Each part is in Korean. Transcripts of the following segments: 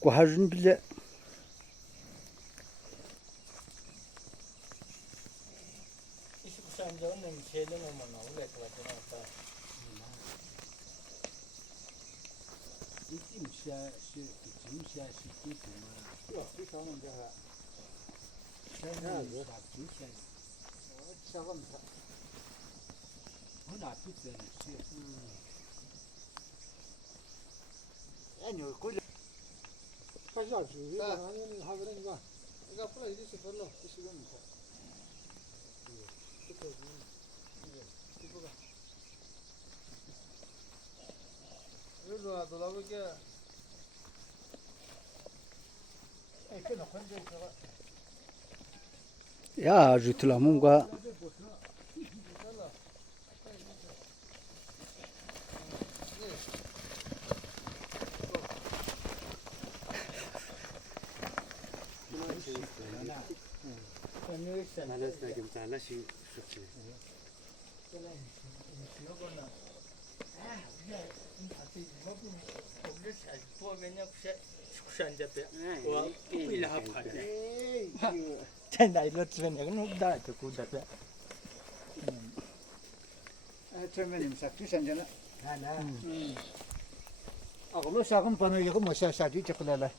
과하준 빌려 이십구산저는 제대로만 나오게 도와주나까. 야 주틀라문과 처음에는 삭주산잖아. 아그로 삭은 번호 이거 뭐 삭주 적을래.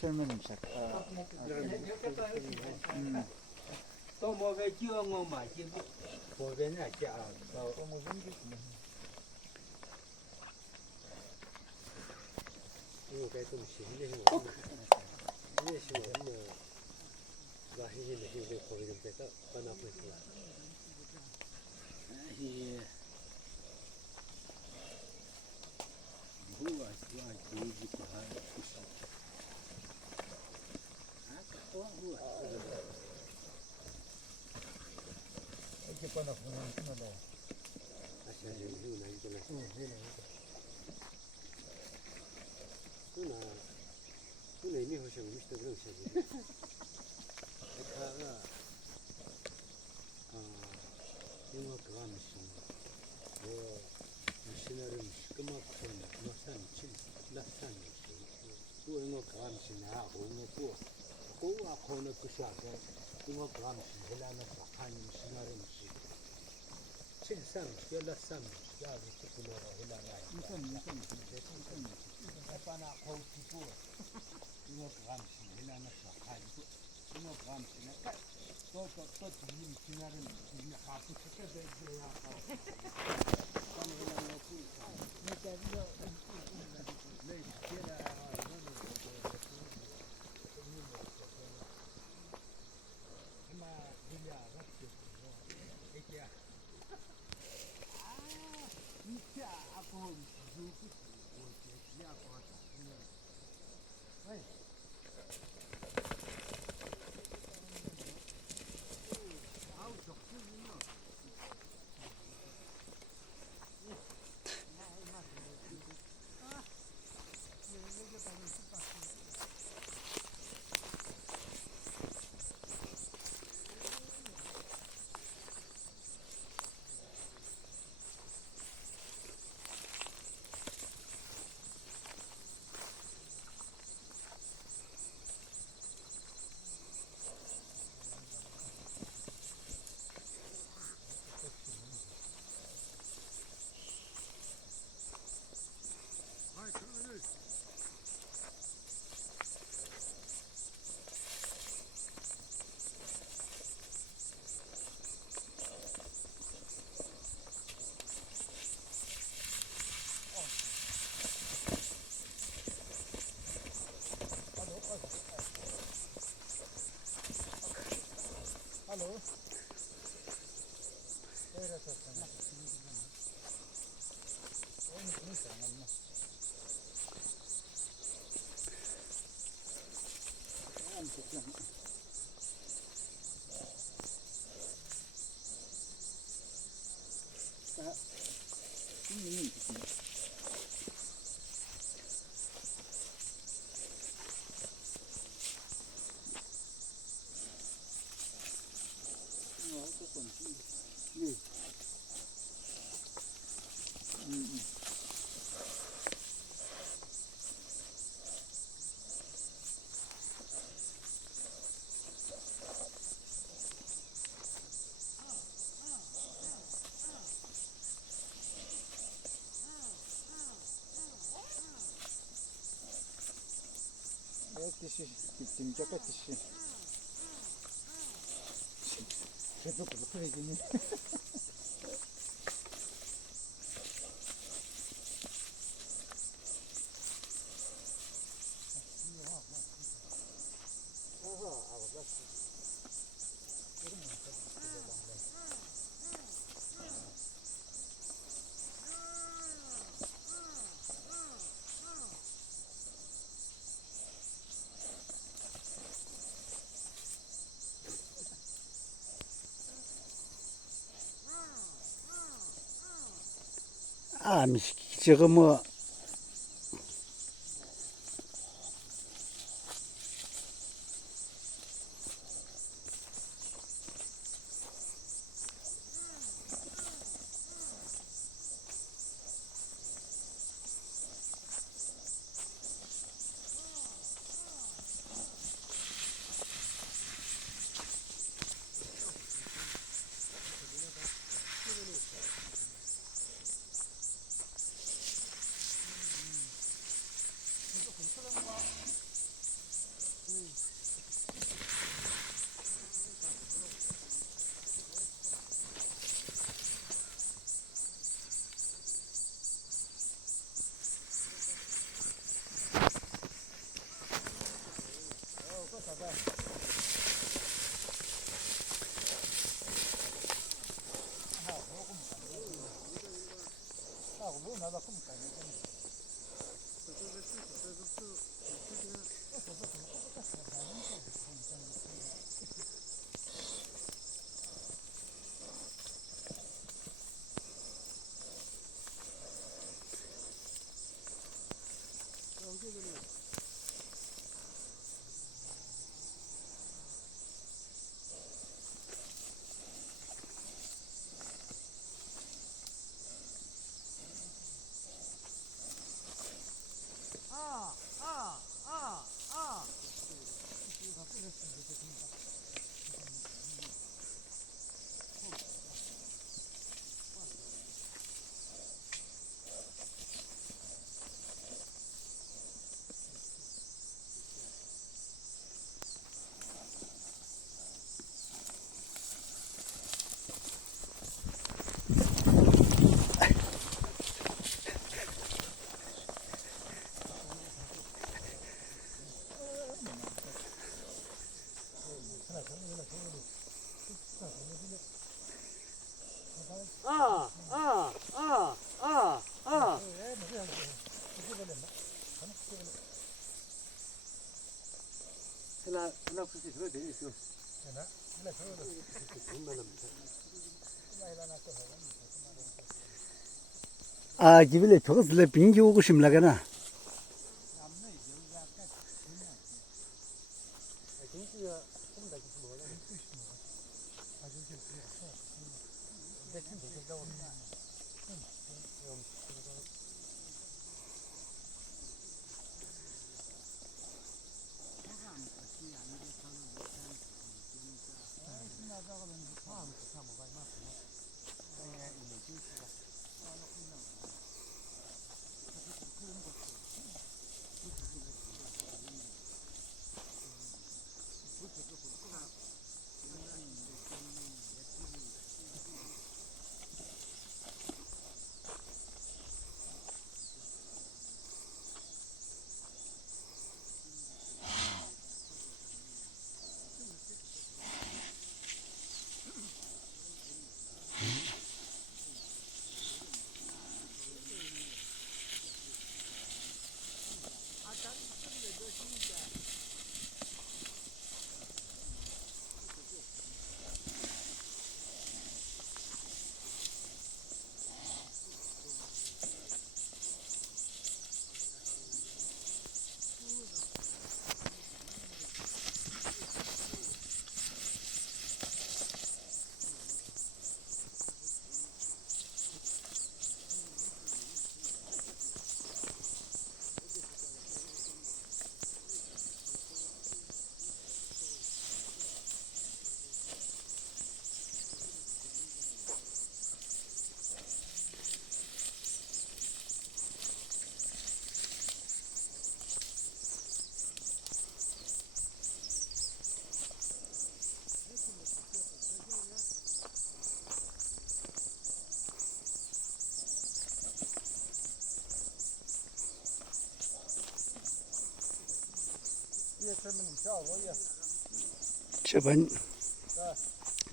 처음에는 삭. 또뭐 왜 지어뭐 마지 보배냐 자. 이거 좀 신기해. 이게 신기해. 나 희신이 거기 좀 됐다. 만나고 있어. 누나 이미 허셔 미스터 그런 식이지. 내가 이거 그거 무슨 뭐 미시나를 시끄럽고 나산 친 나산 또 이거 그거 무슨 나 오고 고와 코너 그샤게 이거 그거 무슨 해라나 박한 미시나를 무슨 칠산 열라산 야비 그거로 해라나 무슨 아빠나 거기고 이거 그거 무슨 해라나 박한 이거 그거 무슨 또 지금 지나는 이제 하프 책에 대해야 뜻이 진짜가 뜻이 계속 그렇게 얘기니 아, 저거 뭐, 하나 굳이 들어야 되겠어. 아, 기빌레 저것을 빙기 오고 싶나가나.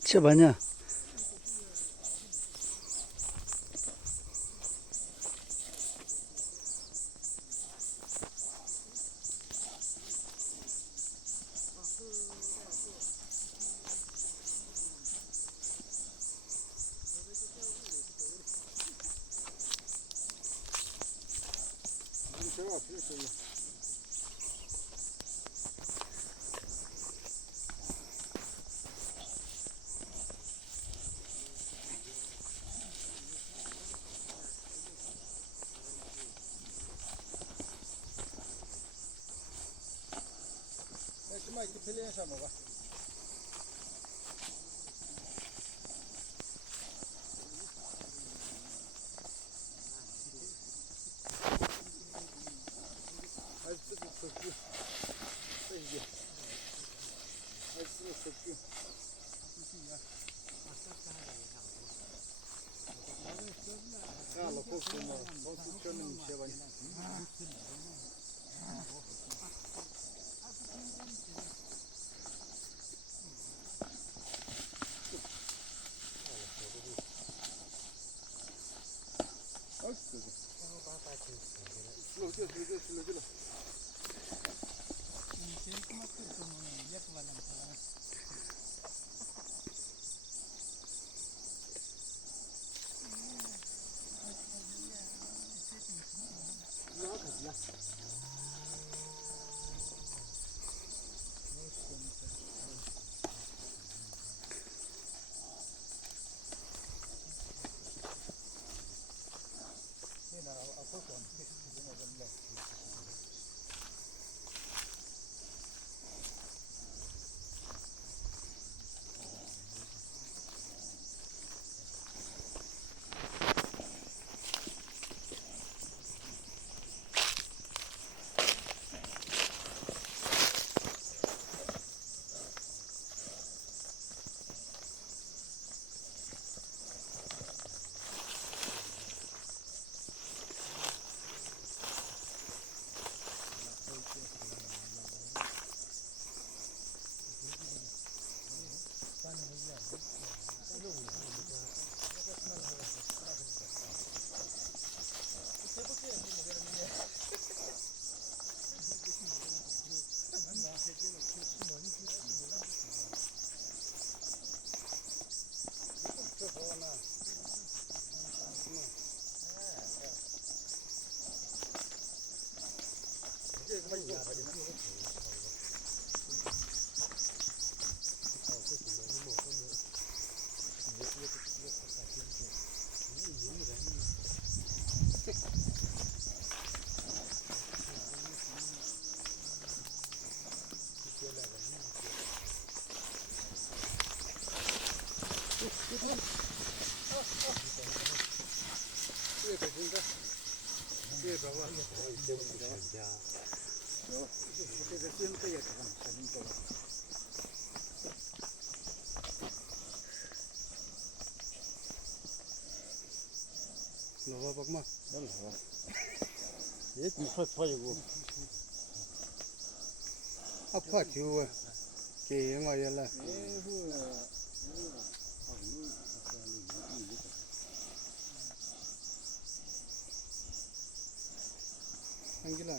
Çabanya. Nova bakma. Yet mi fat fayu. Apa kiwa. Ke ngayala. Angela.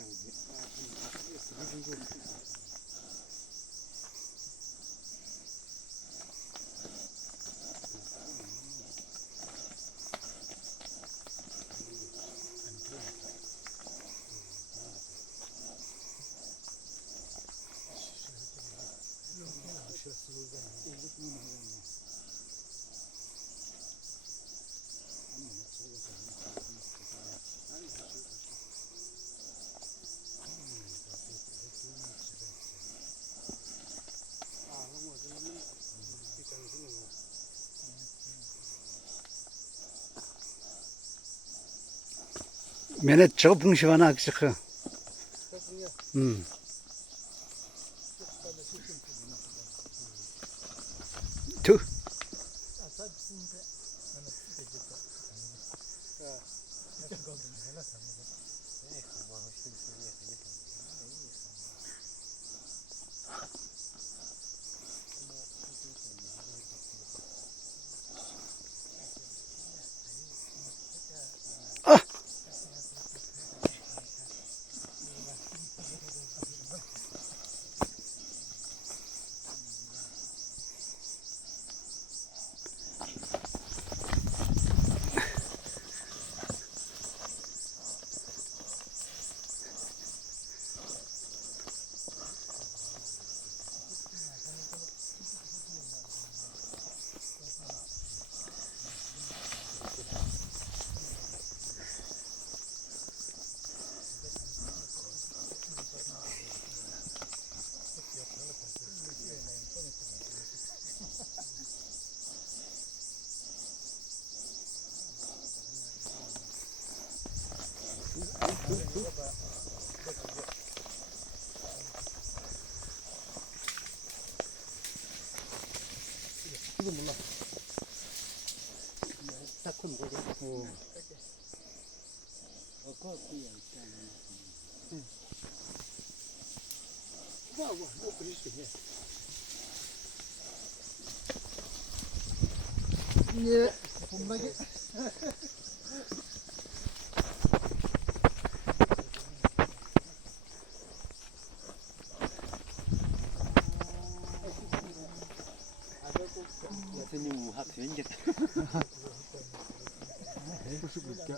Menet çıkıp bunu şivana akışıkı. Tüh. 뭐 그럴 수 있네. 예, 분명히.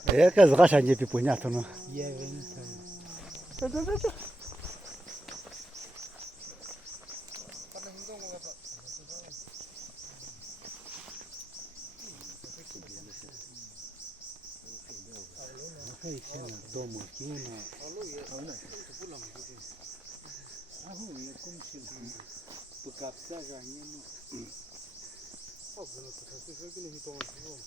애가 가서 이제 비보냐 또는. 예, 저저저. 너무 기우나. 아후 이 공실 부갑자가 아니면. 그는 그 사실 설계는 이동을 하고.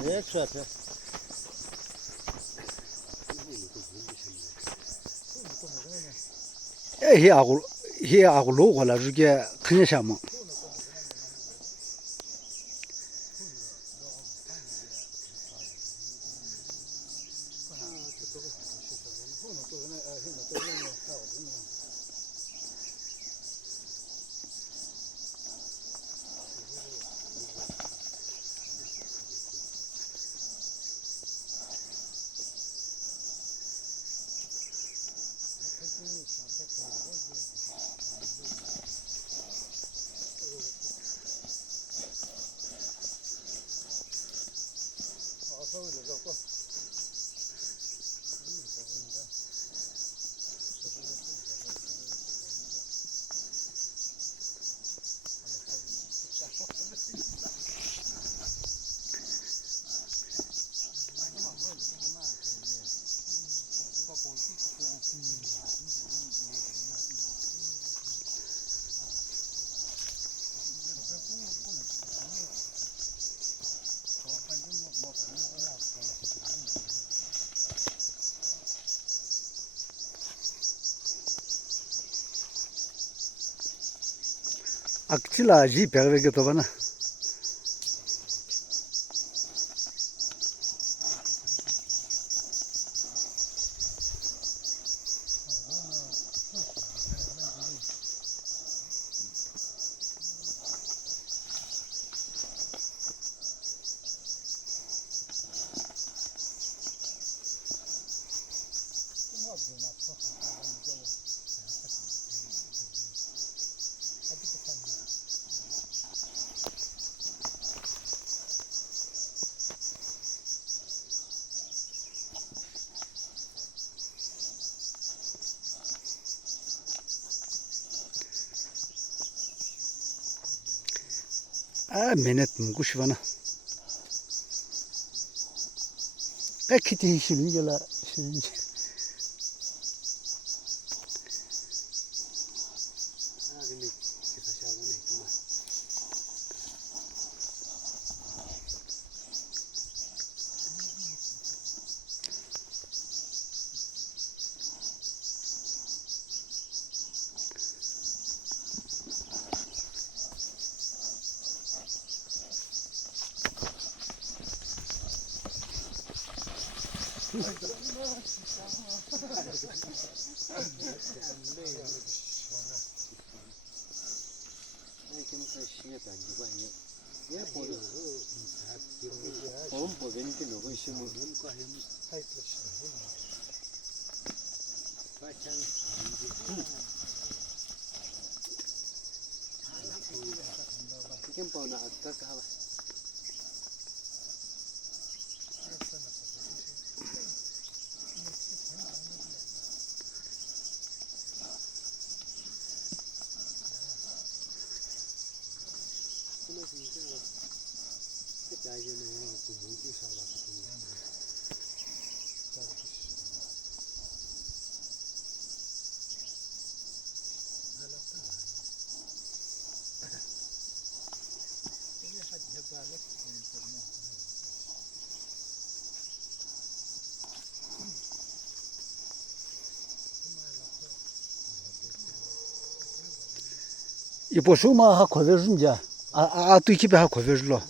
네, 그 앞에. 해하고 로고라 이게 그냥 샤마. 악질라 지 배가 또 봐나. 아, 메넷 먹고 싶어나. 키티 시민이라 시민. 一波手嘛还可在人家，对起边还可在人了。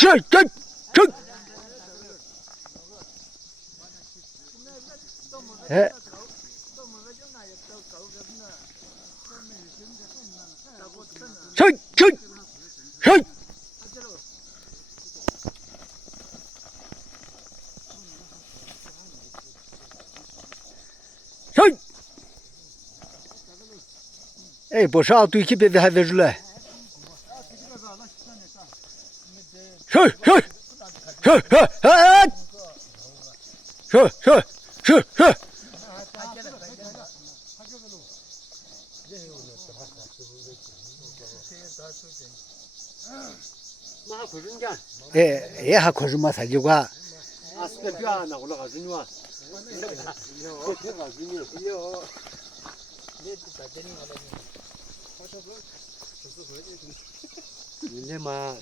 是真。哎，是。哎，不是对起别的还在这来。是，哎，还可是嘛，才就管。你嘛，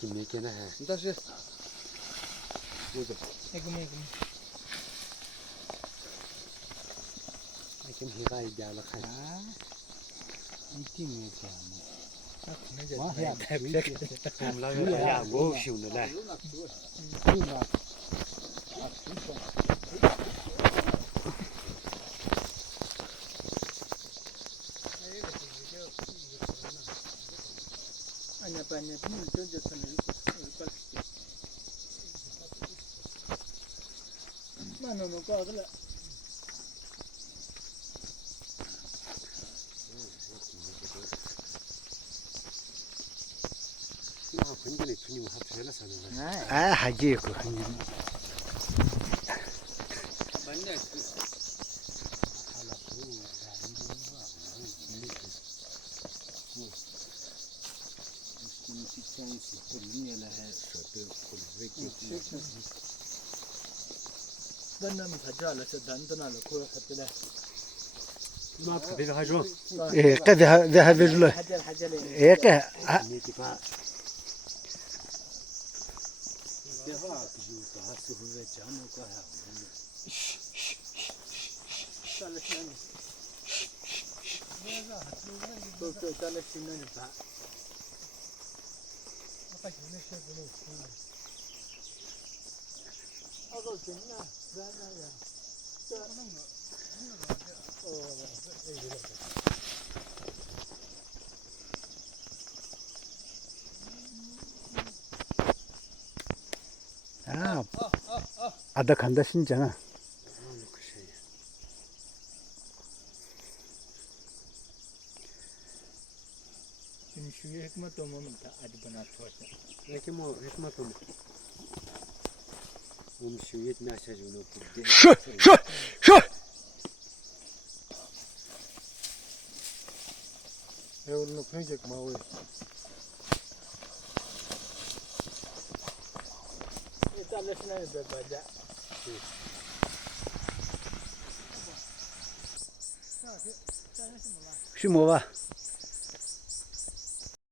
今年见了还？但是，我的。那个。那今天干一点了看。一定没见嘛。往下开不了。我们老远呀，我凶的来。哎，还这个很。Ganam sajala se dandana lo ko hatela. 막 그대로 하죠. 예, 까비 하베줄라. Hajal. 예, 까. 아, 니티파. 대화 그주 가스 후에 잠을 거야. 또 잘라 신는 다. 아, 아다 간다 신잖아. इन शुए हिकमत तो मोमेंट आज बना थोड़ा 이렇게 뭐 했마도 음식이 나셔주는 게 슈! 슈! 슈! 배우는 프로젝트 마을. 잘라 신는 데 바자. 슈 뭐봐?